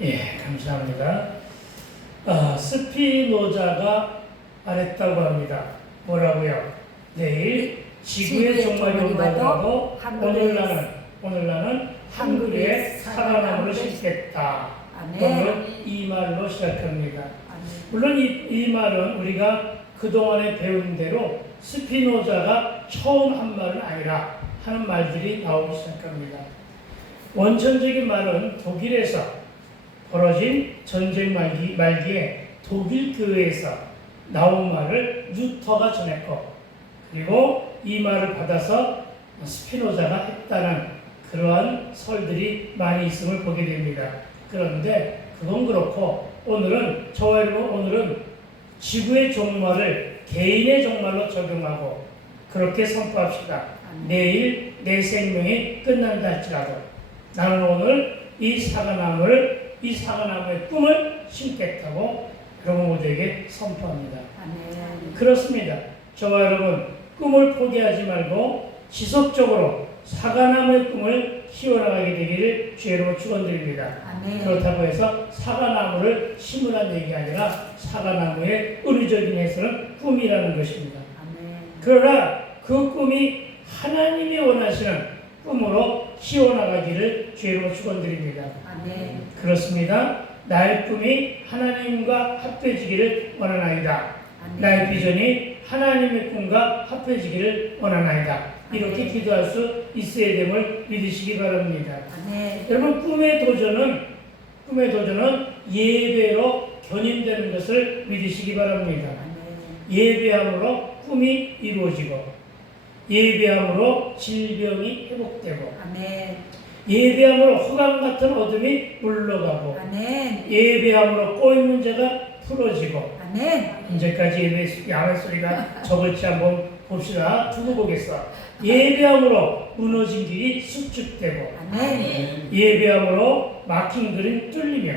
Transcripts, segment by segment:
예, 감사합니다. 스피노자가 말했다고 합니다. 뭐라고요? 내일 지구의 종말이 온다고 오늘 나는 한 그루의 사과나무를 심겠다. 오늘 이 말로 시작합니다. 물론 이 말은 우리가 그동안에 배운 대로 스피노자가 처음 한 말은 아니라 하는 말들이 나오기 시작합니다. 원천적인 말은 독일에서 벌어진 전쟁 말기에 독일 교회에서 나온 말을 루터가 전했고, 그리고 이 말을 받아서 스피노자가 했다는 그러한 설들이 많이 있음을 보게 됩니다. 그런데 그건 그렇고 오늘은 지구의 종말을 개인의 종말로 적용하고 그렇게 선포합시다. 내일 내 생명이 끝난다 할지라도 나는 오늘 이 사과나무의 꿈을 심겠다고 여러분 모두에게 선포합니다. 그렇습니다. 저와 여러분, 꿈을 포기하지 말고 지속적으로 사과나무의 꿈을 키워나가게 되기를 주의로 축원드립니다. 그렇다고 해서 사과나무를 심으라는 얘기가 아니라 사과나무의 의료적인 해설은 꿈이라는 것입니다. 그러나 그 꿈이 하나님이 원하시는 꿈으로 키워나가기를 주의로 축원드립니다. 그렇습니다. 나의 꿈이 하나님과 합해지기를 원하나이다. 나의 비전이 하나님의 꿈과 합해지기를 원하나이다. 이렇게 기도할 수 있어야 됨을 믿으시기 바랍니다. 여러분, 꿈의 도전은 예배로 견인되는 것을 믿으시기 바랍니다. 예배함으로 꿈이 이루어지고, 예배함으로 질병이 회복되고, 예배함으로 흑암 같은 어둠이 물러가고, 예배함으로 꼬인 문제가 풀어지고, 언제까지 야외 소리가 적을지 한번 봅시다. 두고 보겠어. 예배함으로 무너진 길이 수축되고, 예배함으로 막힌 길은 뚫리며,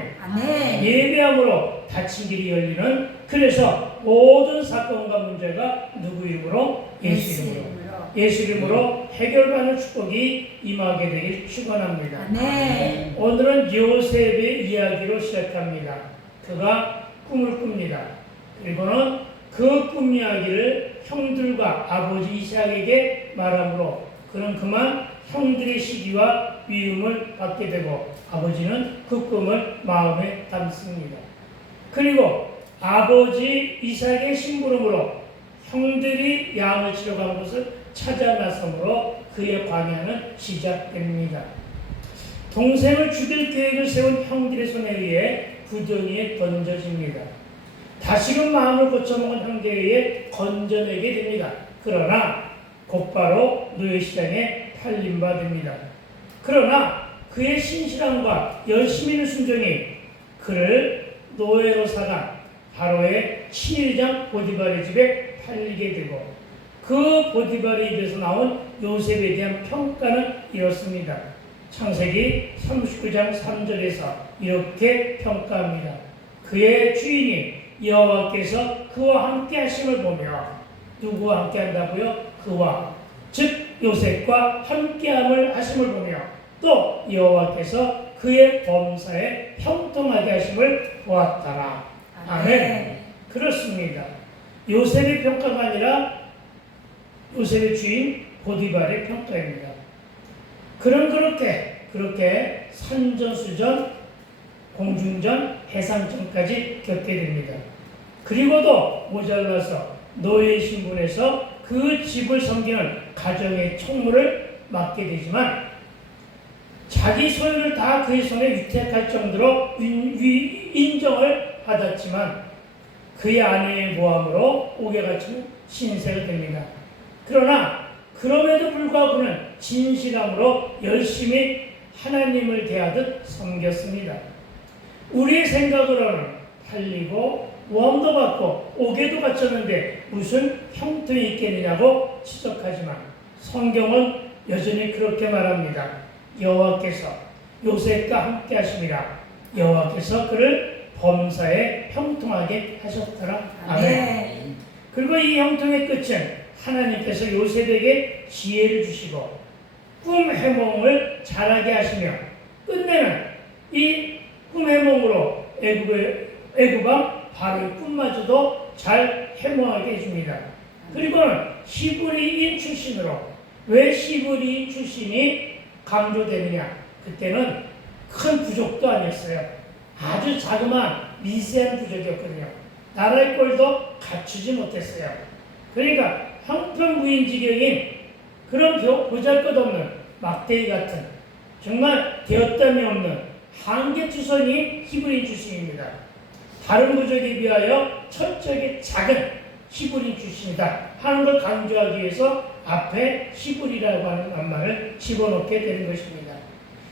예배함으로 닫힌 길이 열리는, 그래서 모든 사건과 문제가 누구 이름으로? 예수 이름으로. 예수 이름으로 해결받는 축복이 임하게 되길 축원합니다. 오늘은 요셉의 이야기로 시작합니다. 그가 꿈을 꿉니다. 그리고는 그 꿈 이야기를 형들과 아버지 이삭에게 말하므로 그는 그만 형들의 시기와 미움을 받게 되고, 아버지는 그 꿈을 마음에 담습니다. 그리고 아버지 이삭의 심부름으로 형들이 양을 치러 간 곳을 찾아 나서므로 그의 광야는 시작됩니다. 동생을 죽일 계획을 세운 형들의 손에 의해 구덩이에 던져집니다. 다시금 마음을 고쳐먹은 형들에 의해 건져내게 됩니다. 그러나 곧바로 노예시장에 팔림받습니다. 그러나 그의 신실함과 열심히 있는 순종이 그를 노예로 사간 바로의 친일장 보디발의 집에 팔리게 되고, 그 보디발의 입에서 나온 요셉에 대한 평가는 이렇습니다. 창세기 39장 3절에서 이렇게 평가합니다. 그의 주인이 여호와께서 그와 함께 하심을 보며, 누구와 함께 한다고요? 그와, 즉 요셉과 함께함을 하심을 보며, 또 여호와께서 그의 범사에 형통하게 하심을 보았더라. 아멘. 그렇습니다. 요셉의 평가가 아니라 요셉의 주인 보디발의 평가입니다. 그는 그렇게 산전수전, 공중전, 해상전까지 겪게 됩니다. 그리고도 모자라서 노예 신분에서 그 집을 섬기는 가정의 총무를 맡게 되지만, 자기 소유를 다 그의 손에 위탁할 정도로 인정을 받았지만 그의 아내의 모함으로 옥에 갇힌 신세가 됩니다. 그러나 그럼에도 불구하고 그는 진실함으로 열심히 하나님을 대하듯 섬겼습니다. 우리의 생각으로는 팔리고 모함도 받고 옥에도 갇혔는데 무슨 형통이 있겠느냐고 지적하지만, 성경은 여전히 그렇게 말합니다. 여호와께서 요셉과 함께 하심이라. 여호와께서 그를 범사에 형통하게 하셨더라. 아멘. 그리고 이 형통의 끝은 하나님께서 요셉에게 지혜를 주시고 꿈 해몽을 잘하게 하시며, 끝내는 이 꿈의 몸으로 애굽왕 바로의 꿈마저도 잘 해몽하게 해줍니다. 그리고는 히브리인 출신으로, 왜 히브리인 출신이 강조되느냐? 그때는 큰 부족도 아니었어요. 아주 자그마한 미세한 부족이었거든요. 나라의 꼴도 갖추지 못했어요. 그러니까 형편무인지경인 그런 보잘것없는 막대기 같은 정말 되었담이 없는 한계투성이 히브리인 출신입니다. 다른 부족에 비하여 철저하게 작은 히브리인 출신이다 하는 걸 강조하기 위해서 앞에 히브리라고 하는 말을 집어넣게 되는 것입니다.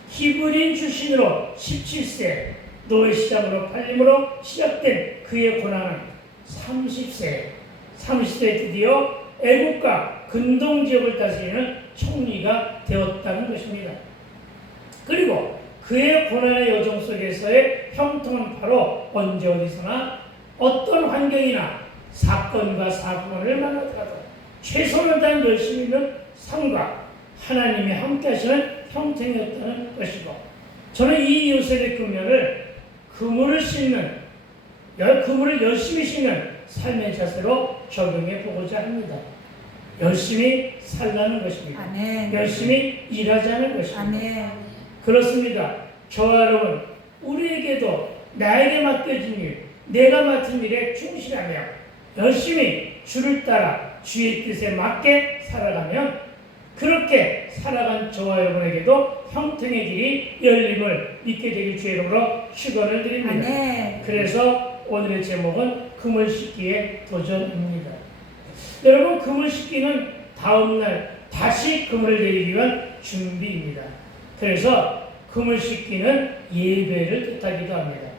히브리인 출신으로 17세 노예시장으로 팔림으로 시작된 그의 고난은 30세에 드디어 애국과 근동 지역을 다스리는 총리가 되었다는 것입니다. 그리고 그의 고난의 여정 속에서의 형통은 바로 언제 어디서나 어떤 환경이나 사건과 사건을 만나더라도 최선을 다한 열심히 있는 삶과 하나님이 함께 하시는 형통이었다는 것이고, 저는 이 요셉의 금면을 그물을 열심히 싣는 삶의 자세로 적용해 보고자 합니다. 열심히 살라는 것입니다. 아멘. 열심히 일하자는 것입니다. 아멘. 그렇습니다. 저와 여러분, 우리에게도 나에게 맡겨진 일, 내가 맡은 일에 충실하며 열심히 주를 따라 주의 뜻에 맞게 살아가면 그렇게 살아간 저와 여러분에게도 형통의 길이 열림을 믿게 되길 주의 이름으로 축원을 드립니다. 아멘. 그래서 오늘의 제목은 그물 씻기의 도전입니다. 여러분, 그물 씻기는 다음날 다시 그물을 내리기 위한 준비입니다. 그래서 그물 씻기는 예배를 뜻하기도 합니다.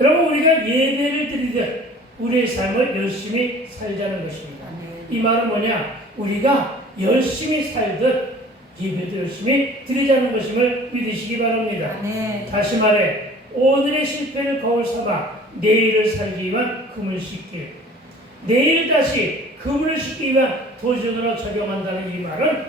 여러분, 우리가 예배를 드리듯 우리의 삶을 열심히 살자는 것입니다. 이 말은 뭐냐? 우리가 열심히 살듯 예배도 열심히 드리자는 것임을 믿으시기 바랍니다. 다시 말해, 오늘의 실패를 거울 삼아 내일을 살기 위한 그물 씻기, 내일 다시 그물을 씻기 위한 도전으로 적용한다는 이 말은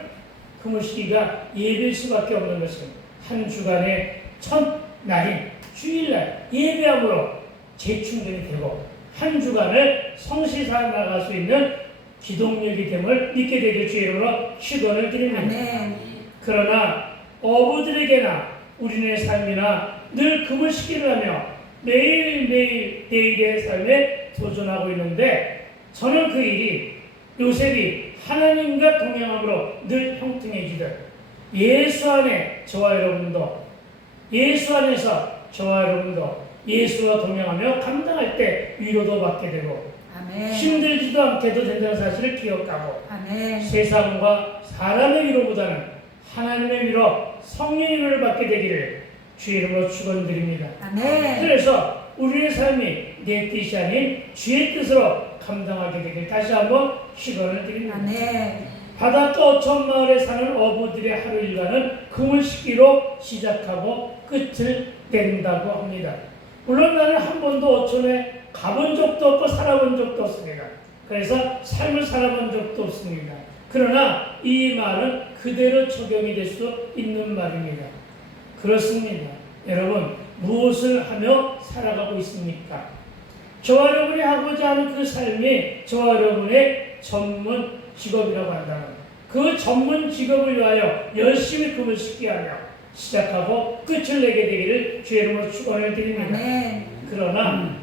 그물 씻기가 예배일 수밖에 없는 것입니다. 한 주간의 첫 날인 주일날 예배함으로 재충전이 되고 한 주간을 성실히 살아나갈 수 있는 기동력이 됨을 믿게 되길 주의 이름으로 축원을 드립니다. 아멘. 그러나 어부들에게나 우리의 삶이나 늘 그물 씻기를 하며 매일매일 내일의 삶에 도전하고 있는데, 저는 그 일이 요셉이 하나님과 동행함으로 늘 형통해지듯 예수 안에 저와 여러분도, 예수 안에서 저와 여러분도 예수와 동행하며 감당할 때 위로도 받게 되고 아멘. 힘들지도 않게도 된다는 사실을 기억하고 아멘. 세상과 사람의 위로보다는 하나님의 위로, 성령의 위로를 받게 되기를 주의 이름으로 축원드립니다. 아멘. 그래서 우리의 삶이 내 뜻이 아닌 주의 뜻으로 감당하게 되길 다시 한번 축원을 드립니다. 아멘. 바닷가 어촌 마을에 사는 어부들의 하루 일과는 그물 씻기로 시작하고 끝을 낸다고 합니다. 물론 나는 한 번도 어촌에 가본 적도 없고 살아본 적도 없습니다. 그래서 삶을 살아본 적도 없습니다. 그러나 이 말은 그대로 적용이 될 수 있는 말입니다. 그렇습니다. 여러분, 무엇을 하며 살아가고 있습니까? 저와 여러분이 하고자 하는 그 삶이 저와 여러분의 전문 직업이라고 한다면 그 전문 직업을 위하여 열심히 그물 씻게 하며 시작하고 끝을 내게 되기를 주의 이름으로 축원을 드립니다. 아멘. 그러나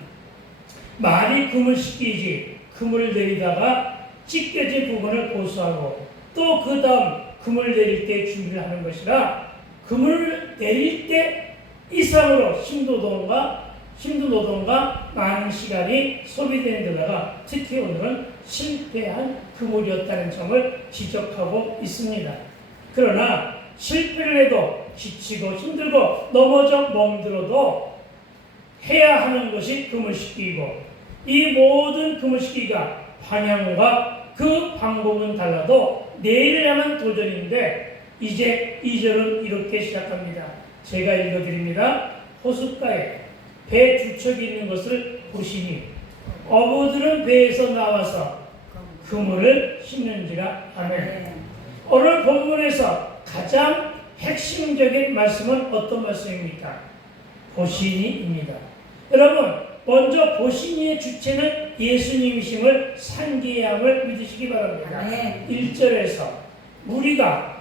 말이 그물 씻기지 그물을 내리다가 찢겨진 부분을 고수하고 또 그 다음 그물 내릴 때 준비를 하는 것이라, 그물을 내릴 때 이상으로 힘도 노동과 많은 시간이 소비되는 데다가 특히 오늘은 실패한 그물이었다는 점을 지적하고 있습니다. 그러나 실패를 해도 지치고 힘들고 넘어져 멍들어도 해야 하는 것이 그물 씻기이고, 이 모든 그물 씻기가 방향과 그 방법은 달라도 내일을 향한 도전인데, 이제 2절은 이렇게 시작합니다. 제가 읽어드립니다. 호숫가에 배 두 척이 있는 것을 보시니 어부들은 배에서 나와서 그물을 씻는지라. 아멘. 오늘 본문에서 가장 핵심적인 말씀은 어떤 말씀입니까? 보신이입니다. 여러분, 먼저 보신이의 주체는 예수님이심을 상기함을 믿으시기 바랍니다. 1절에서 무리가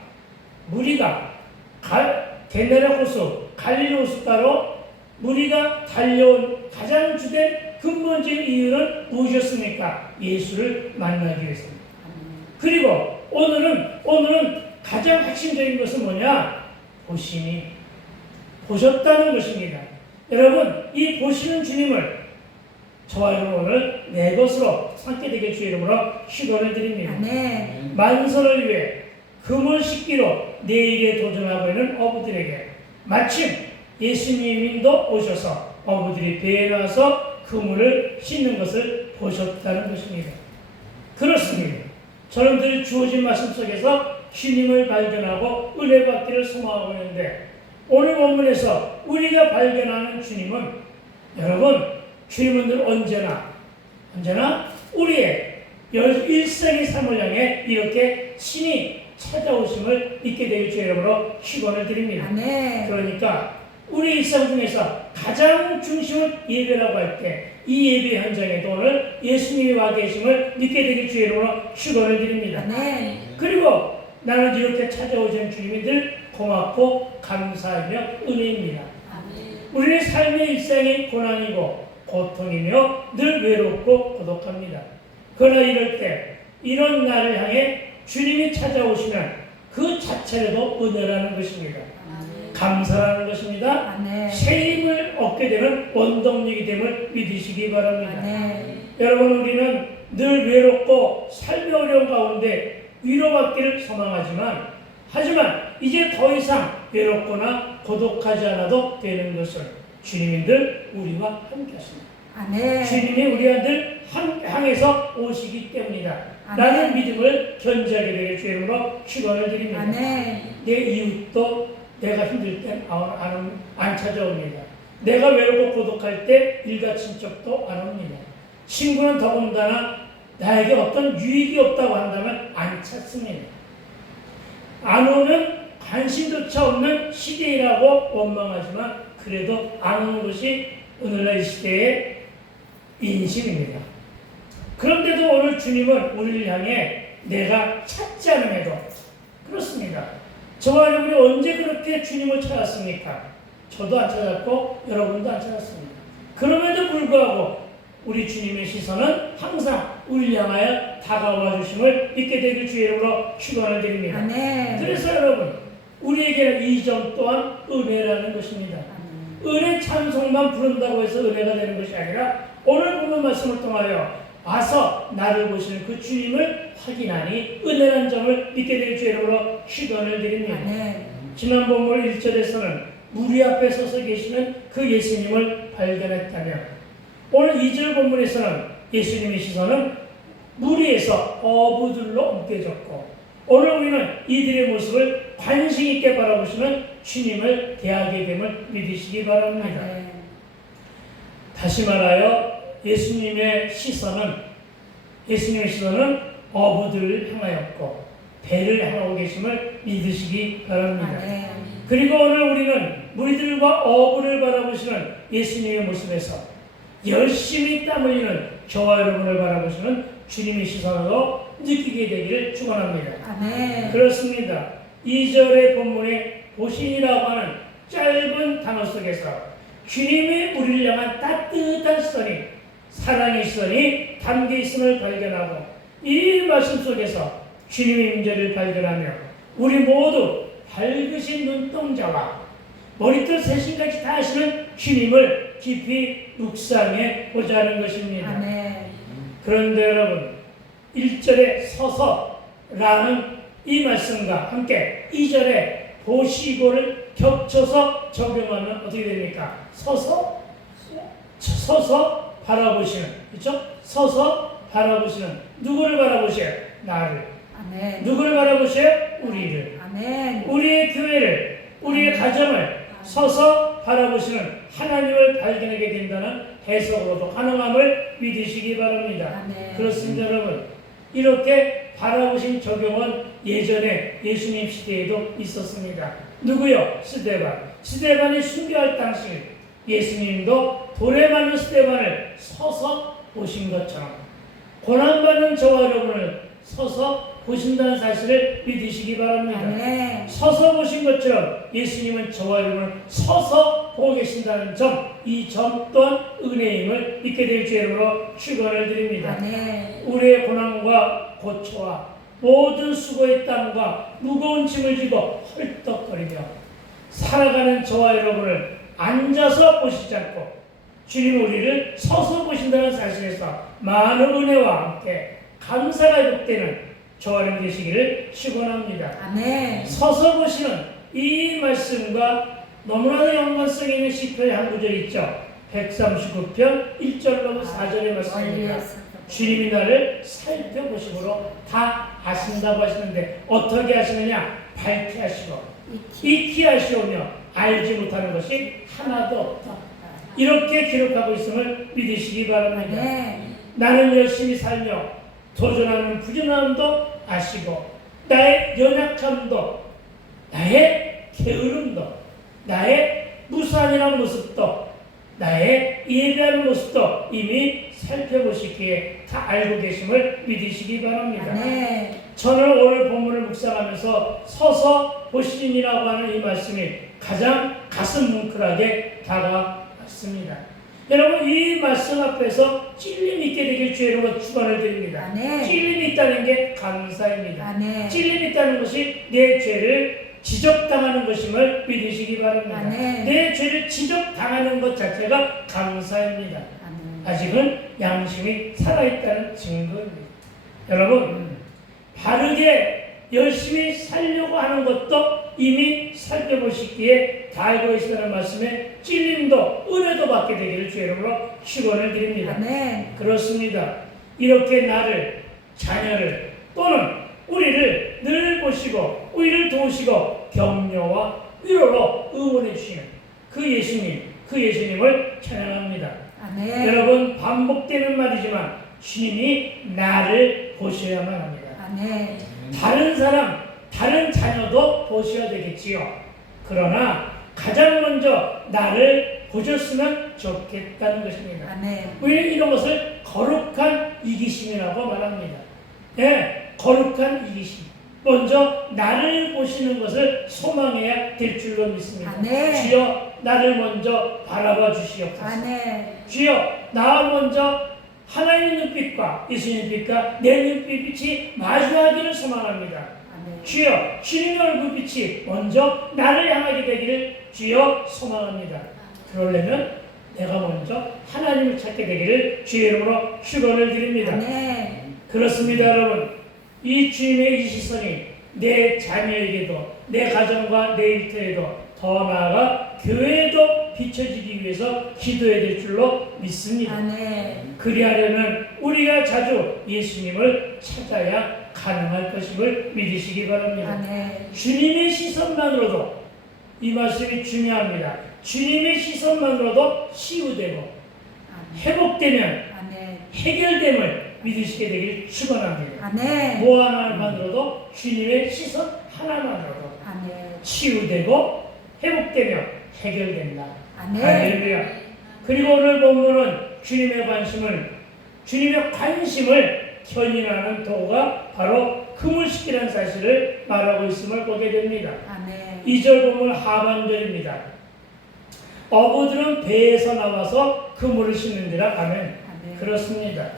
게네라 호수, 갈릴리 호숫가로 무리가 달려온 가장 주된 근본적인 이유는 무엇이었습니까? 예수를 만나기 위해서입니다. 그리고 오늘은 가장 핵심적인 것은 뭐냐? 보신이 보셨다는 것입니다. 여러분, 이 보시는 주님을 저와 여러분 오늘 내 것으로 삼게 되게 주의 이름으로 축원을 드립니다. 만선을 위해 금을 씻기로 내일에 도전하고 있는 어부들에게 마침 예수님도 오셔서 어부들이 배에 나와서 그물을 씻는 것을 보셨다는 것입니다. 그렇습니다. 저는 늘 주어진 말씀 속에서 주님을 발견하고 은혜 받기를 소망하고 있는데 오늘 본문에서 우리가 발견하는 주님은 여러분 주님은 늘 언제나 우리의 일생의 삶을 향해 이렇게 신이 찾아오심을 믿게 되길 주의 이름으로 축원을 드립니다. 그러니까 우리 일상 중에서 가장 중심을 예배라고 할 때 이 예배 현장에도 오늘 예수님이 와 계심을 믿게 되길 주의 이름으로 축원을 드립니다. 그리고 나는 이렇게 찾아오신 주님이 늘 고맙고 감사하며 은혜입니다. 우리의 삶의 일상이 고난이고 고통이며 늘 외롭고 고독합니다. 그러나 이럴 때 이런 나를 향해 주님이 찾아오시면 그 자체로도 은혜라는 것입니다. 감사라는 것입니다. 새 힘을 얻게 되는 원동력이 됨을 믿으시기 바랍니다. 여러분 우리는 늘 외롭고 삶의 어려운 가운데 위로받기를 하지만 이제 더 이상 외롭거나 고독하지 않아도 되는 것을 주님이 늘 우리와 함께 하십니다. 주님이 우리와 늘 향해서 오시기 때문이다. 라는 믿음을 견지하게 되길 주의 이름으로 축원을 드립니다. 내 이웃도 내가 힘들 땐 안 찾아옵니다. 내가 외롭고 고독할 때 일가 친척도 안 옵니다. 친구는 더군다나 나에게 어떤 유익이 없다고 한다면 안 찾습니다. 안 오는 관심조차 없는 시대라고 원망하지만 그래도 안 오는 것이 오늘날 이 시대의 인심입니다. 그런데도 오늘 주님은 우리를 향해 내가 찾지 않음에도 그렇습니다. 저와 여러분이 언제 그렇게 주님을 찾았습니까? 저도 안 찾았고 여러분도 안 찾았습니다. 그럼에도 불구하고 우리 주님의 시선은 항상 우리를 향하여 다가와 주심을 믿게 되길 주의 이름으로 축원을 드립니다. 그래서 여러분 우리에게는 이 점 또한 은혜라는 것입니다. 은혜 찬송만 부른다고 해서 은혜가 되는 것이 아니라 오늘 보는 말씀을 통하여 와서 나를 보시는 그 주님을 확인하니 은혜라는 점을 믿게 되길 주의 이름으로 축원을 드립니다. 지난 본문 1절에서는 무리 앞에 서서 계시는 그 예수님을 발견했다며 오늘 2절 본문에서는 예수님의 시선은 무리에서 어부들로 옮겨졌고 오늘 우리는 이들의 모습을 관심 있게 바라보시는 주님을 대하게 됨을 믿으시기 바랍니다. 다시 말하여 예수님의 시선은 어부들을 향하였고 배를 향하고 계심을 믿으시기 바랍니다. 그리고 오늘 우리는 무리들과 어부를 바라보시는 예수님의 모습에서 열심히 땀 흘리는 저와 여러분을 바라보시는 주님의 시선으로 느끼게 되기를 축원합니다. 그렇습니다. 2절의 본문에 보신이라고 하는 짧은 단어 속에서 주님의 우리를 향한 따뜻한 시선이 사랑의 시선이 담겨 있음을 발견하고 이 말씀 속에서 주님의 임재를 발견하며 우리 모두 밝으신 눈동자와 머리끝 세신까지 다 하시는 주님을 깊이 묵상해 보자는 것입니다. 그런데 여러분 1절에 서서라는 이 말씀과 함께 2절에 보시고를 겹쳐서 적용하면 어떻게 됩니까? 서서 바라보시는, 그렇죠? 서서 바라보시는 누구를 바라보셔요? 나를. 누구를 바라보셔요? 우리를. 우리의 교회를, 우리의 가정을 서서 바라보시는 하나님을 발견하게 된다는 해석으로도 가능함을 믿으시기 바랍니다. 그렇습니다, 여러분. 이렇게 바라보신 적용은 예전에 예수님 시대에도 있었습니다. 누구요? 스데반이 순교할 당시 예수님도 돌에 맞는 스데반을 서서 보신 것처럼 고난받는 저와 여러분을 서서 보신다는 사실을 믿으시기 바랍니다. 아멘. 서서 보신 것처럼 예수님은 저와 여러분을 서서 보고 계신다는 점, 이 점 또한 은혜임을 믿게 될 주 이름으로 축원을 드립니다. 아멘. 우리의 고난과 고초와 모든 수고의 땀과 무거운 짐을 지고 헐떡거리며 살아가는 저와 여러분을 앉아서 보시지 않고 주님 우리를 서서 보신다는 사실에서 많은 은혜와 함께 감사가 회복되는 저와 여러분 되시기를 축원합니다. 아멘. 서서 보시는 이 말씀과 너무나도 연관성 있는 시편의 한 구절 있죠. 139편 1절로 4절의 말씀입니다. 주님이 나를 살펴보심으로 다 아신다고 하시는데 어떻게 하시느냐? 밝게 하시고 익히 하시오며 알지 못하는 것이 하나도 없다. 이렇게 기록하고 있음을 믿으시기 바랍니다. 네. 나는 열심히 살며 도전하는 부지런함도 아시고 나의 연약함도 나의 게으름도 나의 무산이라는 모습도 나의 예배하는 모습도 이미 살펴보시기에 다 알고 계심을 믿으시기 바랍니다. 네. 저는 오늘 본문을 묵상하면서 서서 보시니라고 하는 이 말씀이 가장 가슴 뭉클하게 다가왔습니다. 여러분 이 말씀 앞에서 찔림 있게 되길 주 여러분 축원을 드립니다. 네. 찔림이 있다는 게 감사입니다. 네. 찔림이 있다는 것이 내 죄를 지적당하는 것임을 믿으시기 바랍니다. 네. 내 죄를 지적당하는 것 자체가 감사입니다. 아직은 양심이 살아있다는 증거입니다. 여러분 바르게 열심히 살려고 하는 것도 이미 살펴보시기에 다 알고 계시다는 말씀에 찔림도 은혜도 받게 되기를 주 여러분으로 축원을 드립니다. 네. 그렇습니다. 이렇게 나를 자녀를 또는 우리를 늘 보시고 우리를 도우시고 격려와 위로로 응원해 주시는 그 예수님을 찬양합니다. 네. 여러분 반복되는 말이지만 주님이 나를 보셔야만 합니다. 네. 다른 사람, 다른 자녀도 보셔야 되겠지요. 그러나 가장 먼저 나를 보셨으면 좋겠다는 것입니다. 네. 우리는 이런 것을 거룩한 이기심이라고 말합니다. 네, 거룩한 이기심. 먼저 나를 보시는 것을 소망해야 될 줄로 믿습니다. 네. 주여 나를 먼저 바라봐 주시옵소서. 네. 주여 나와 먼저 하나님의 눈빛과 예수님의 눈빛과 내 눈빛이 마주하기를 소망합니다. 주여 주님의 얼굴빛이 먼저 나를 향하게 되기를 주여 소망합니다. 그러려면 내가 먼저 하나님을 찾게 되기를 주의 이름으로 축원을 드립니다. 네. 그렇습니다. 여러분 이 주님의 이 시선이 내 자녀에게도 내 가정과 내 일터에도 더 나아가 교회에도 비춰지기 위해서 기도해야 될 줄로 믿습니다. 네. 그리하려면 우리가 자주 예수님을 찾아야 가능할 것임을 믿으시기 바랍니다. 네. 주님의 시선만으로도 이 말씀이 중요합니다. 주님의 시선만으로도 치유되고 회복되면 해결됨을 믿으시게 되길 축원합니다. 네. 뭐 하나만으로도 주님의 시선 하나만으로도 치유되고 회복되며 해결된다. 할렐루야. 그리고 오늘 본문은 주님의 관심을 견인하는 도구가 바로 금을 씻기라는 사실을 말하고 있음을 보게 됩니다. 2절 본문 하반절입니다. 어부들은 배에서 나와서 그물을 씻는지라 하면 그렇습니다.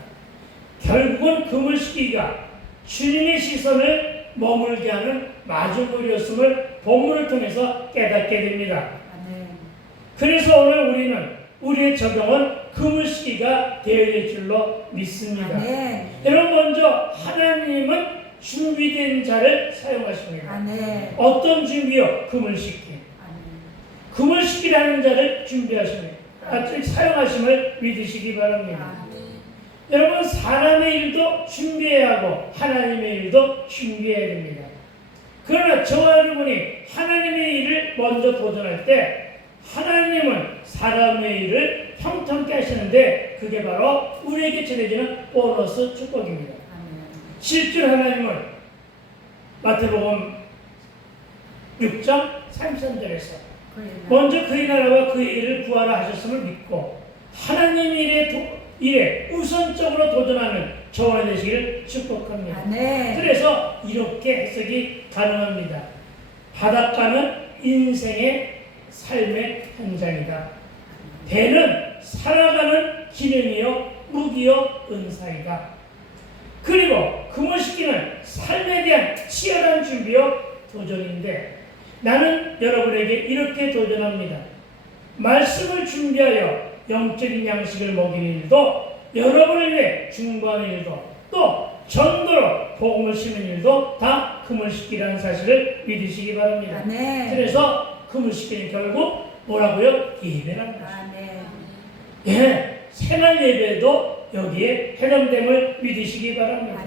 결국은 그물 씻기가 주님의 시선을 머물게 하는 마주물이었음을 본문을 통해서 깨닫게 됩니다. 그래서 오늘 우리는 우리의 적용은 그물 씻기가 되어야 될 줄로 믿습니다. 여러분 먼저 하나님은 준비된 자를 사용하십니다. 어떤 준비요? 그물 씻기. 그물 씻기라는 자를 준비하십니다. 사용하심을 믿으시기 바랍니다. 여러분 사람의 일도 준비해야 하고 하나님의 일도 준비해야 됩니다. 그러나 저와 여러분이 하나님의 일을 먼저 도전할 때 하나님은 사람의 일을 평탄케 하시는데 그게 바로 우리에게 전해지는 보너스 축복입니다. 실제로 하나님은 마태복음 6장 33절에서 먼저 그의 나라와 그의 일을 구하라 하셨음을 믿고 하나님 일에 우선적으로 도전하는 저와 되시기를 축복합니다. 그래서 이렇게 해석이 가능합니다. 바닷가는 인생의 삶의 현장이다. 배는 살아가는 기능이요 무기요 은사이다. 그리고 금을 씻기는 삶에 대한 치열한 준비요 도전인데 나는 여러분에게 이렇게 도전합니다. 말씀을 준비하여 영적인 양식을 먹이는 일도 여러분을 위해 중보하는 일도 또 전도로 복음을 심는 일도 다 금을 씻기라는 사실을 믿으시기 바랍니다. 그래서 금을 씻기는 결국 뭐라고요? 예배라는 것입니다. 예, 생활 예배도 여기에 해당됨을 믿으시기 바랍니다.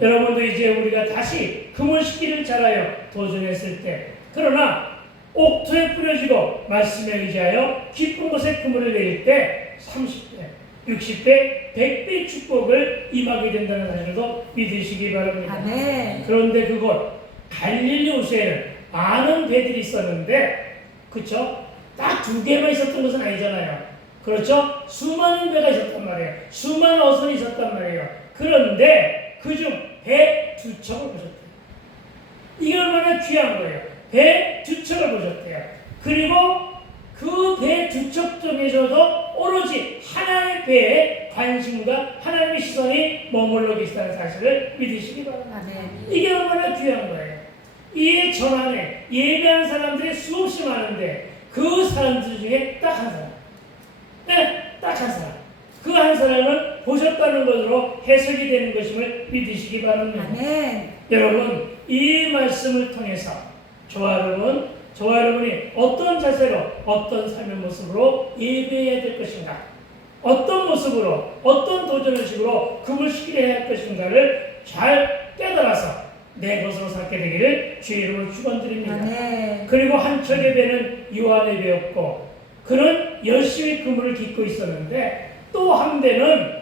여러분도 이제 우리가 다시 금을 씻기를 잘하여 도전했을 때 그러나 옥토에 뿌려지고 말씀에 의지하여 깊은 곳에 그물을 내릴 때 30배, 60배, 100배 축복을 임하게 된다는 사실도 믿으시기 바랍니다. 그런데 그곳 갈릴리 호수에는 많은 배들이 있었는데 그렇죠? 딱 2개만 있었던 것은 아니잖아요. 그렇죠? 수많은 배가 있었단 말이에요. 수많은 어선이 있었단 말이에요. 그런데 그중 배 2척을 보셨대요. 이게 얼마나 귀한 거예요. 배 2척을 보셨대요. 그리고 그 배 2척 중에서도 오로지 하나의 배에 관심과 하나님의 시선이 머물러 계시다는 사실을 믿으시기 바랍니다. 이게 얼마나 귀한 거예요. 이 전안에 예배한 사람들이 수없이 많은데 그 사람들 중에 딱 한 사람. 네, 딱 한 사람. 그 한 사람을 보셨다는 것으로 해석이 되는 것임을 믿으시기 바랍니다. 여러분, 이 말씀을 통해서 저와 여러분이 어떤 자세로 어떤 삶의 모습으로 예배해야 될 것인가, 어떤 모습으로 어떤 도전의식으로 금을 씻기려 해야 할 것인가를 잘 깨달아서 내 것으로 삼게 되기를 주의 이름으로 축원드립니다. 그리고 한 척의 배는 요한의 배였고 그는 열심히 그물을 깃고 있었는데 또 한 배는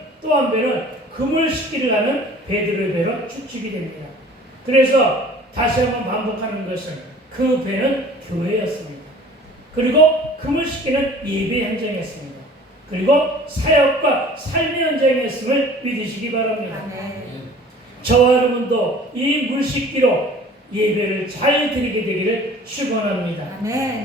금을 씻기를 하는 베드로의 배로 축축이 됩니다. 그래서 다시 한번 반복하는 것은 그 배는 교회였습니다. 그리고 금을 씻기는 예배 현장이었습니다. 그리고 사역과 삶의 현장이었음을 믿으시기 바랍니다. 저와 여러분도 이 물 씻기로 예배를 잘 드리게 되기를 축원합니다.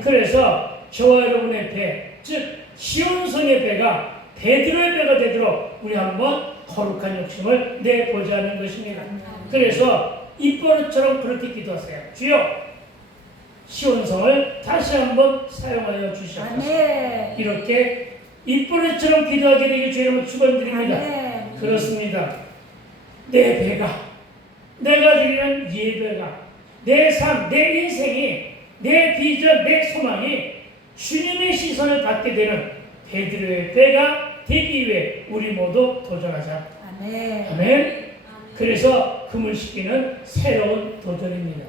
그래서 저와 여러분의 배, 즉 시온성의 배가 베드로의 배가 되도록 우리 한번 거룩한 욕심을 내보자는 것입니다. 그래서 입버릇처럼 그렇게 기도하세요. 주여, 시온성을 다시 한번 사용하여 주시옵소서. 이렇게 입버릇처럼 기도하게 되길 주님을 축원드립니다. 그렇습니다. 내 배가, 내가 드리는 예배가, 내 삶, 내 인생이, 내 비전, 내 소망이 주님의 시선을 받게 되는 베드로의 배가 되기 위해 우리 모두 도전하자. 아멘. 그래서 금을 씻기는 새로운 도전입니다.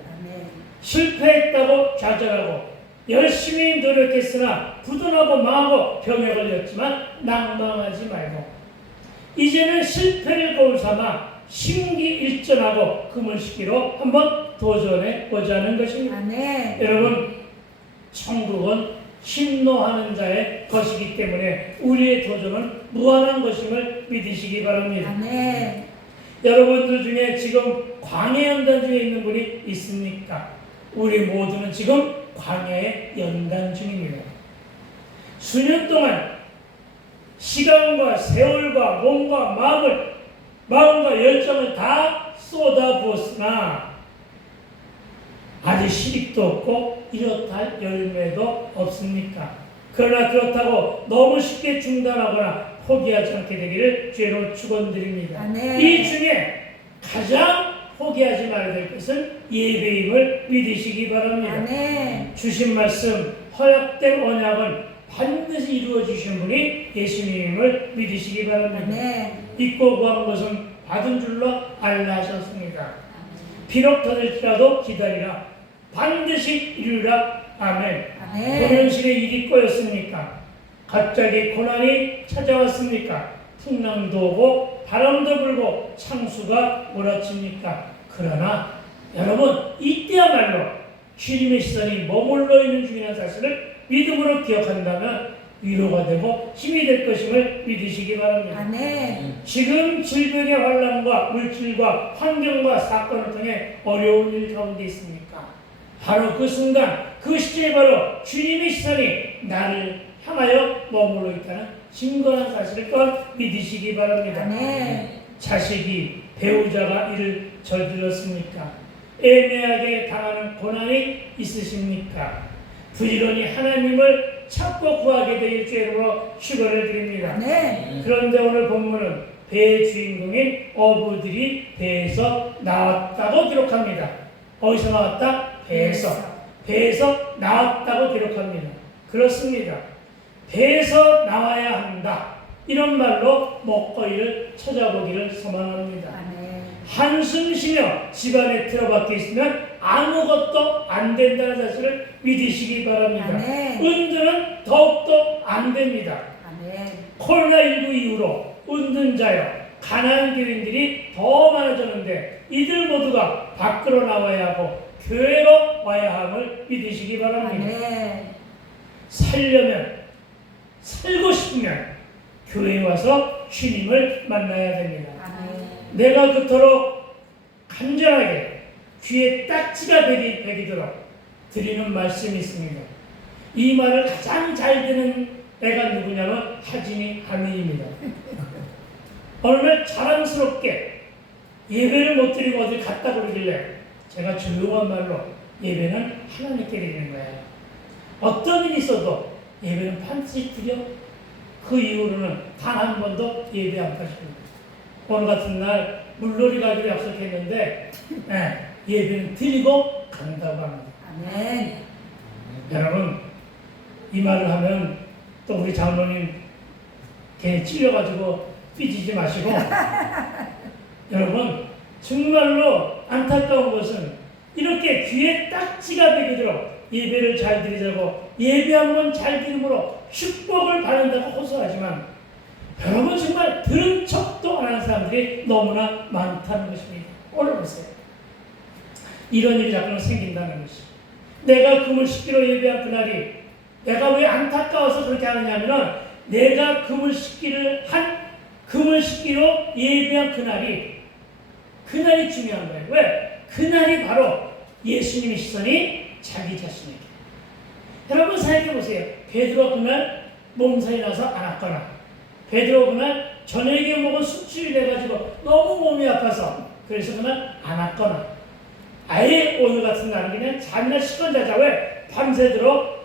실패했다고 좌절하고 열심히 노력했으나 부도나고 망하고 병에 걸렸지만 낭망하지 말고 이제는 실패를 거울 삼아 심기일전하고 금을 씻기로 한번 도전해 보자는 것입니다. 여러분, 천국은 심노하는 자의 것이기 때문에 우리의 도전은 무한한 것임을 믿으시기 바랍니다. 여러분들 중에 지금 광야 연단 중에 있는 분이 있습니까? 우리 모두는 지금 광야의 연단 중입니다. 수년 동안 시간과 세월과 몸과 마음과 열정을 다 쏟아부었으나 아직 실익도 없고 이렇다 할 열매도 없습니까? 그러나 그렇다고 너무 쉽게 중단하거나 포기하지 않게 되기를 죄로 축원드립니다. 이 중에 가장 포기하지 말아야 될 것은 예배임을 믿으시기 바랍니다. 주신 말씀, 허락된 언약은 반드시 이루어 주신 분이 예수님임을 믿으시기 바랍니다. 믿고 구한 것은 받은 줄로 알라 하셨습니다. 비록 더딜지라도 기다리라. 반드시 이루라. 아멘. 고난실의 일이 꼬였습니까? 갑자기 고난이 찾아왔습니까? 풍랑도 오고 바람도 불고 창수가 몰아칩니까? 그러나 여러분, 이때야말로 주님의 시선이 머물러 있는 중이라는 사실을 믿음으로 기억한다면 위로가 되고 힘이 될 것임을 믿으시기 바랍니다. 아멘. 지금 질병의 환란과 물질과 환경과 사건을 통해 어려운 일 가운데 있습니까? 바로 그 순간, 그 시제에 바로 주님의 시선이 나를 향하여 머물러 있다는 증거한 사실을 꼭 믿으시기 바랍니다. 아멘. 자식이 배우자가 이를 저질렀습니까? 애매하게 당하는 고난이 있으십니까? 부지런히 하나님을 찾고 구하게 되길 주로 축원을 드립니다. 아멘. 그런데 오늘 본문은 배의 주인공인 어부들이 배에서 나왔다고 기록합니다. 어디서 나왔다? 배에서 나왔다고 기록합니다. 그렇습니다. 배에서 나와야 한다. 이런 말로 먹거리를 찾아보기를 소망합니다. 아멘. 한숨 쉬며 집안에 틀어박혀 있으면 아무것도 안 된다는 사실을 믿으시기 바랍니다. 아멘. 은둔은 더욱더 안 됩니다. 아멘. 코로나19 이후로 은둔자여 가난한 교인들이 더 많아졌는데 이들 모두가 밖으로 나와야 하고 교회로 와야 함을 믿으시기 바랍니다. 아멘. 살고 싶으면 교회에 와서 주님을 만나야 됩니다. 아멘. 내가 그토록 간절하게 귀에 딱지가 베기도록 드리는 말씀이 있습니다. 이 말을 가장 잘 듣는 애가 누구냐면 하진이 하민입니다. 어느 날 자랑스럽게 예배를 못 드리고 어디 갔다 그러길래 제가 조용한 말로 예배는 하나님께 드리는 거예요. 어떤 일이 있어도 예배는 반드시 드려. 그 이후로는 단 한 번도 예배 안 가십니다. 오늘 같은 날 물놀이 가기로 약속했는데 예배는 드리고 간다고 합니다. 아멘. 여러분 이 말을 하면 또 우리 장로님 괜히 찔려가지고 삐지지 마시고 여러분 정말로 안타까운 것은 이렇게 귀에 딱지가 베기도록 예배를 잘 드리자고 예배 한 번 잘 드림으로 축복을 받는다고 호소하지만 여러분 정말 들은 척도 안 하는 사람들이 너무나 많다는 것입니다. 오늘 보세요. 이런 일이 자꾸는 생긴다는 것이. 내가 금을 씻기로 예배한 그날이 내가 왜 안타까워서 그렇게 하느냐면 내가 금을 씻기로 예배한 그날이 중요한 거예요. 왜? 그날이 바로 예수님의 시선이 자기 자신에게. 여러분 생각해 보세요. 베드로 그날 몸살이 나서 안 왔거나 베드로 그날 저녁에 먹은 숙주를 내가지고 너무 몸이 아파서 그래서 그날 안 왔거나 아예 오늘 같은 날은 그냥 잠이나 시건 자자. 왜? 밤새도록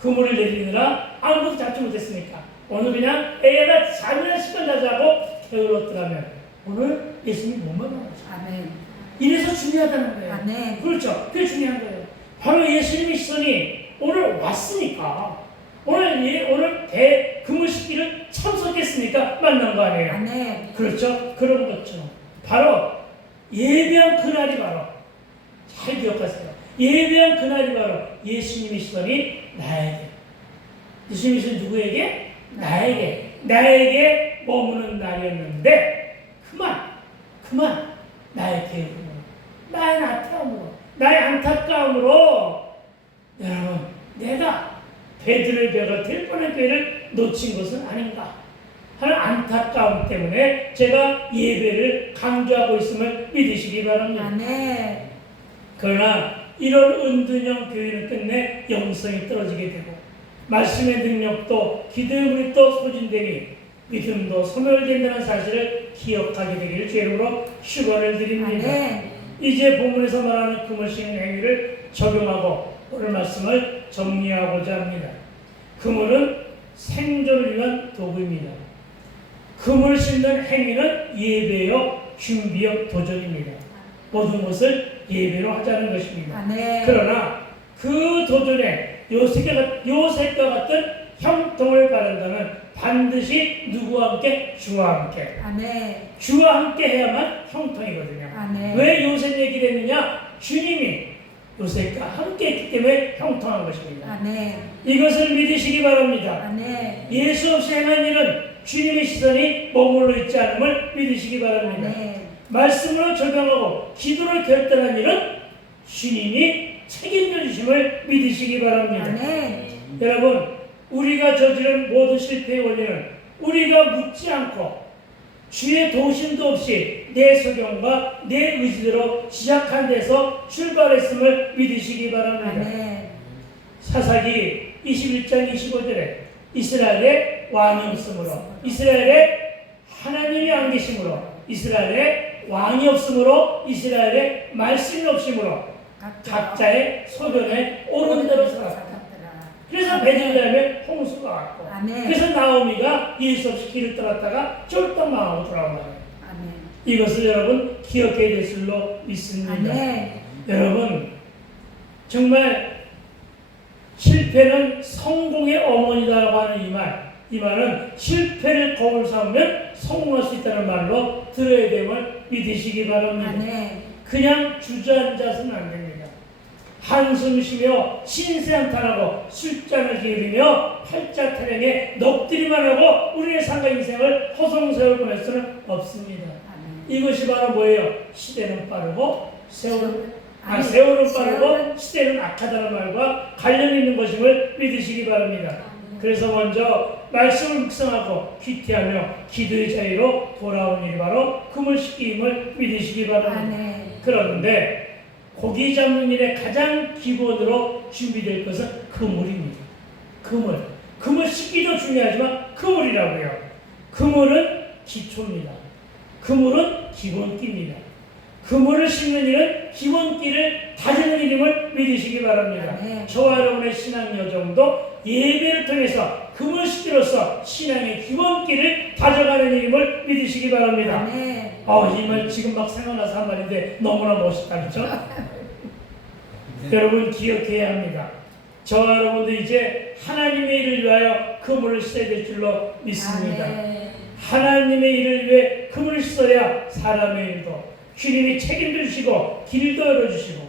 그물을 내리느라 아무것도 잡지 못했으니까 오늘 그냥 애가 잠이나 시건 자자고 게을렀더라면 오늘 예수님이 못 만나죠. 아멘. 이래서 중요하다는 거예요. 아멘. 그렇죠. 그게 중요한 거예요. 바로 예수님의 시선이 오늘 왔으니까 오늘 그물 씻기를 참석했으니까 만난 거 아니에요. 아멘. 그렇죠. 그런 거죠. 바로 예배한 그날이 바로 잘 기억하세요. 예배한 그날이 바로 예수님의 시선이 나에게. 예수님의 시선이 누구에게? 나에게 머무는 날이었는데 그만 나의 계획으로 나의 나태함으로 나의 안타까움으로 여러분 내가 베드로의 배가 될 뻔한 기회를 놓친 것은 아닌가 하는 안타까움 때문에 제가 예배를 강조하고 있음을 믿으시기 바랍니다. 아멘. 그러나 이런 은둔형 교회는 끝내 영성이 떨어지게 되고 말씀의 능력도 기도의 물이 또 소진되니 믿음도 소멸된다는 사실을 기억하게 되기를 주님으로 축원을 드립니다. 아멘. 이제 본문에서 말하는 금을 씻는 행위를 적용하고 오늘 말씀을 정리하고자 합니다. 그물은 생존을 위한 도구입니다. 금을 씻는 행위는 예배요 준비요 도전입니다. 모든 것을 예배로 하자는 것입니다. 아멘. 그러나 그 도전에 요셉과 같은 형통을 바란다면 반드시 누구와 함께? 주와 함께. 아멘. 주와 함께 해야만 형통이거든요. 아멘. 왜 요셉 얘기를 했느냐? 주님이 요셉과 함께 했기 때문에 형통한 것입니다. 아멘. 이것을 믿으시기 바랍니다. 아멘. 예수 없이 행한 일은 주님의 시선이 머물러 있지 않음을 믿으시기 바랍니다. 아멘. 말씀으로 적용하고 기도를 결단한 일은 주님이 책임져 주심을 믿으시기 바랍니다. 아멘. 여러분, 우리가 저지른 모든 실패의 원인은 우리가 묻지 않고 주의 도심도 없이 내 소견과 내 의지대로 시작한 데서 출발했음을 믿으시기 바랍니다. 아멘. 사사기 21장 25절에 이스라엘에 왕이 없으므로, 이스라엘에 하나님이 안 계시므로, 이스라엘에 왕이 없으므로, 이스라엘에 말씀이 없으므로 각자의 소견에 옳은 대로 살았다. 그래서 베들레헴에 홍수가 왔고, 아멘. 그래서 나오미가 예수 없이 길을 떠났다가 쫄딱 망하고 돌아온 거예요. 아멘. 이것을 여러분 기억해야 될 줄로 믿습니다. 아멘. 여러분, 정말 실패는 성공의 어머니다라고 하는 이 말은 실패를 거울 삼으면 성공할 수 있다는 말로 들어야 됨을 믿으시기 바랍니다. 아멘. 그냥 주저앉아서는 안 됩니다. 한숨 쉬며 신세한탄하고 술잔을 기울이며 팔자 타령에 넋두리만 하고 우리의 삶과 인생을 허송세월 보낼 수는 없습니다. 아멘. 이것이 바로 뭐예요? 시대는 빠르고 세월은 세월은 빠르고 시대는 악하다는 말과 관련 있는 것임을 믿으시기 바랍니다. 그래서 먼저 말씀을 묵상하고 귀티하며 기도의 자리로 돌아온 일이 바로 그물 씻기임을 믿으시기 바랍니다. 아멘. 그런데 고기 잡는 일에 가장 기본으로 준비될 것은 그물입니다. 그물 씻기도 중요하지만 그물이라고요. 그물은 기초입니다. 그물은 기본기입니다. 그물을 씻는 일은 기본기를 다지는 일임을 믿으시기 바랍니다. 네. 저와 여러분의 신앙 여정도 예배를 통해서 그물 씻기로서 신앙의 기본기를 다져가는 일임을 믿으시기 바랍니다. 아멘. 이 말 지금 막 생각나서 한 말인데 너무나 멋있다, 그렇죠? 여러분 기억해야 합니다. 저와 여러분도 이제 하나님의 일을 위하여 그물을 씻어야 될 줄로 믿습니다. 아멘. 하나님의 일을 위해 그물을 씻어야 사람의 일도 주님이 책임도 주시고 길도 열어주시고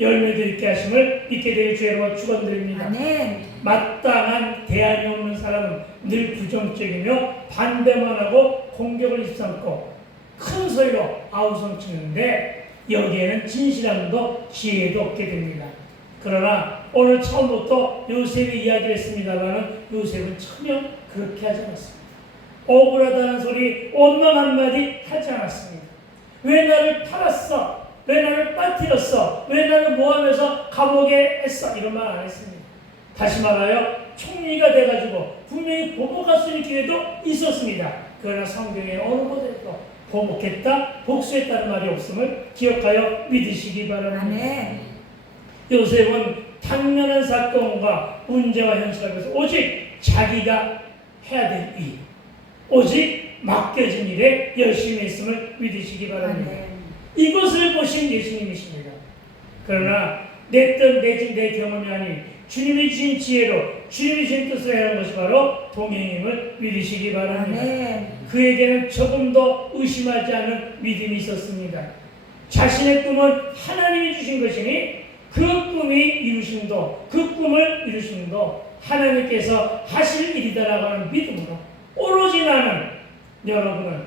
열매도 있게 하심을 믿게 되길 주의 축원드립니다. 아멘. 마땅한 대안이 없는 사람은 늘 부정적이며 반대만 하고 공격을 입삼고 큰 소리로 아우성치는데 여기에는 진실함도 지혜도 없게 됩니다. 그러나 오늘 처음부터 요셉이 이야기를 했습니다만 요셉은 전혀 그렇게 하지 않았습니다. 억울하다는 소리 원망 한마디 하지 않았습니다. 왜 나를 팔았어? 왜 나를 빠뜨렸어? 왜 나를 모함해서 감옥에 했어? 이런 말 안 했습니다. 다시 말하여 총리가 돼가지고 분명히 보복할 수 있는 기회도 있었습니다. 그러나 성경에 어느 곳에도 보복했다, 복수했다는 말이 없음을 기억하여 믿으시기 바랍니다. 아멘. 요셉은 당면한 사건과 문제와 현실 앞에서 오직 자기가 해야 될 일, 오직 맡겨진 일에 열심히 했음을 믿으시기 바랍니다. 아멘. 이것을 보신 예수님이십니다. 그러나 내 뜻, 내 경험이 아닌 주님이 주신 지혜로 주님이 주신 뜻을 하는 것이 바로 동행임을 믿으시기 바랍니다. 아멘. 그에게는 조금도 의심하지 않은 믿음이 있었습니다. 자신의 꿈은 하나님이 주신 것이니 그 꿈이 이루심도, 그 꿈을 이루심도 하나님께서 하실 일이다라고 하는 믿음으로 오로지 나는, 여러분은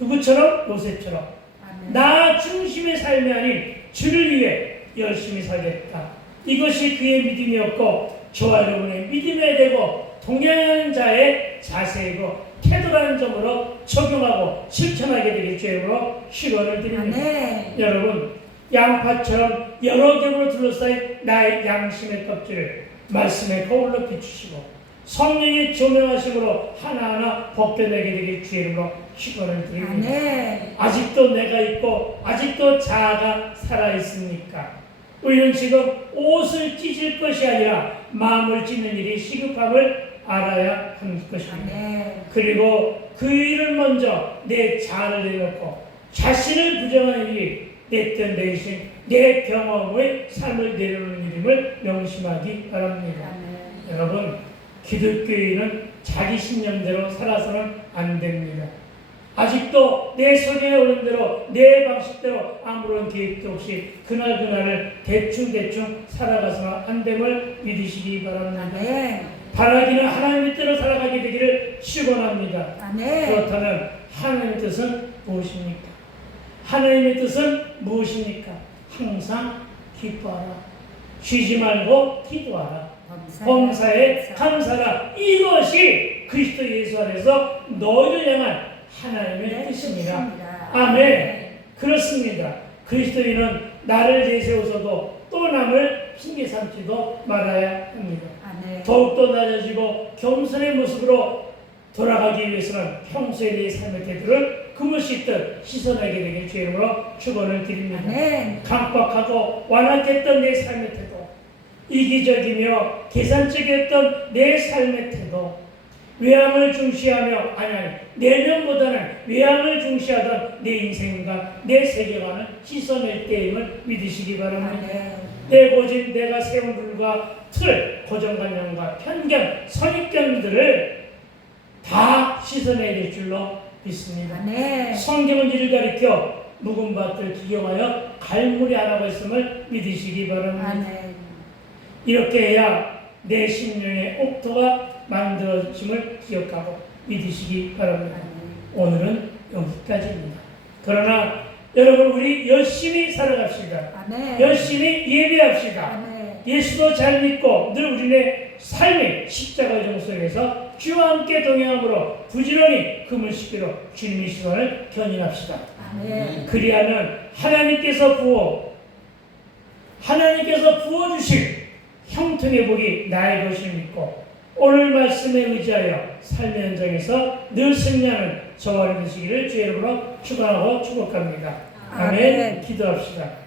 누구처럼? 요셉처럼 아멘. 나 중심의 삶이 아닌 주를 위해 열심히 살겠다. 이것이 그의 믿음이었고 저와 여러분의 믿음이 되고 동행하는 자의 자세이고 태도라는 점으로 적용하고 실천하게 되길 주님으로 축원을 드립니다. 아멘. 여러분, 양파처럼 여러 겹으로 둘러싸인 나의 양심의 껍질을 말씀의 거울로 비추시고 성령의 조명하심으로 하나하나 벗겨내게 되길 주님으로 축원을 드립니다. 아멘. 아직도 내가 있고 아직도 자아가 살아있습니까? 우리는 지금 옷을 찢을 것이 아니라 마음을 찢는 일이 시급함을 알아야 하는 것입니다. 아멘. 그리고 그 일을 먼저 내 자아를 내놓고 자신을 부정하는 일이 내 뜻, 내 신, 내 경험의 삶을 내려놓는 일임을 명심하기 바랍니다. 아멘. 여러분, 기독교인은 자기 신념대로 살아서는 안 됩니다. 아직도 내 소견에 오른 대로 내 방식대로 아무런 계획도 없이 그날그날을 대충대충 살아가서는 안 됨을 믿으시기 바랍니다. 아멘. 바라기는 하나님의 뜻대로 살아가게 되기를 축원합니다. 아멘. 그렇다면 하나님의 뜻은 무엇입니까? 하나님의 뜻은 무엇입니까? 항상 기뻐하라. 쉬지 말고 기도하라. 범사에 감사라. 이것이 그리스도 예수 안에서 너희를 향한 하나님의 뜻입니다. 아멘. 그렇습니다. 그리스도인은 나를 내세워서도 또 남을 핑계 삼지도 말아야 합니다. 더욱더 낮아지고 겸손의 모습으로 돌아가기 위해서는 평소에 내 삶의 태도를 그물씻듯 씻어내게 되길 주의 이름으로 축원을 드립니다. 강박하고 완악했던 내 삶의 태도, 이기적이며 계산적이었던 내 삶의 태도, 외양을 중시하며 내면보다는 외양을 중시하던 내 인생과 내 세계관을 씻어낼 때임을 믿으시기 바랍니다. 내 고집, 내가 세운 룰과 틀, 고정관념과 편견, 선입견들을 다 씻어내야 될 줄로 믿습니다. 성경은 이를 가리켜 묵은 밭을 기경하여 갈무리 하라고 했음을 믿으시기 바랍니다. 이렇게 해야 내 심령의 옥토가 만들어짐을 기억하고 믿으시기 바랍니다. 오늘은 여기까지입니다. 그러나 여러분, 우리 열심히 살아갑시다. 열심히 예배합시다. 예수도 잘 믿고 늘 우리의 삶의 십자가 정 속에서 주와 함께 동행함으로 부지런히 금을 씻기로 주님의 시간을 견인합시다. 그리하면 하나님께서 부어주실 형통의 복이 나의 것을 믿고 오늘 말씀에 의지하여 삶의 현장에서 늘 승리하는 저와 되시기를 주의 이름으로 축원하고 축복합니다. 아멘. 기도합시다.